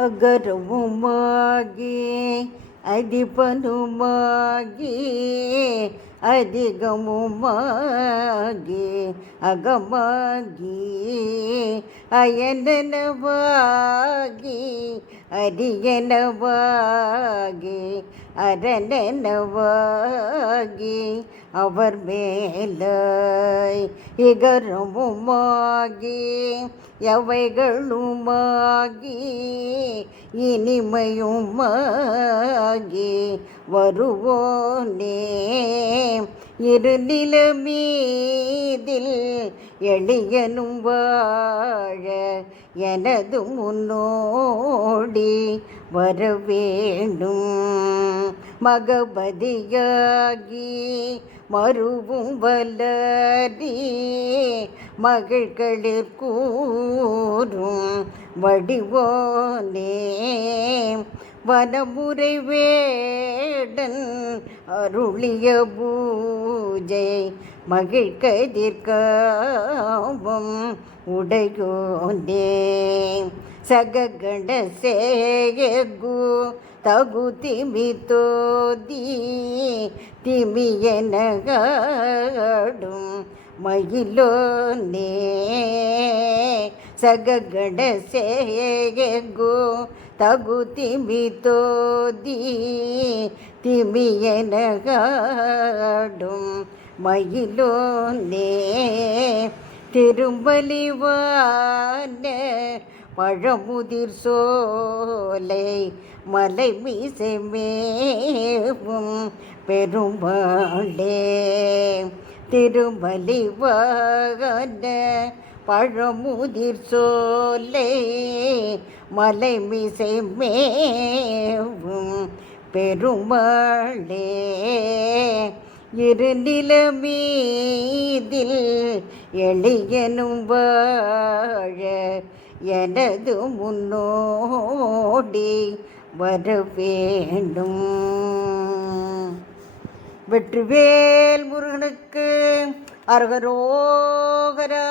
அகரமுமாகி அதிபனுமாகி அதிகமுமாகி அகமாகி அயனனவாகி அரியனவாகி அரணனவாகி அவர் மேலாய் இகரமுமாகி எவைகளுமாகி இனிமையுமாகி வருவோனே இருநிலமீதில் எளியனும் வாழ எனது முன்னோடி வரவேண்டும் மகபதியாகி மறுவும் வலரி மகிழ்களிற் கூறும் வடிவோனே வனமுறை வேடன் அருளிய பூஜை மகிழ்கதிர்காவும் உடையோனே சககண சேயகு தகு திமி தோதி திமியனகாடும் மயிலோனே சககண சேயகு தகு திமி தோதி திமியனகாடும் மயிலோனே திரும்பலிவான பழமுதிர் சோலை மலை மீசை மேவும் பெருமாளே திருமலிவான பழமுதிர் சோலை மலை மீசை மேவும் பெருமாளே இருநிலமீதில் எளியனும் வாழ எனது முன்னோடி வர வேண்டும். வெற்றிவேல் முருகனுக்கு அரகரோகரா.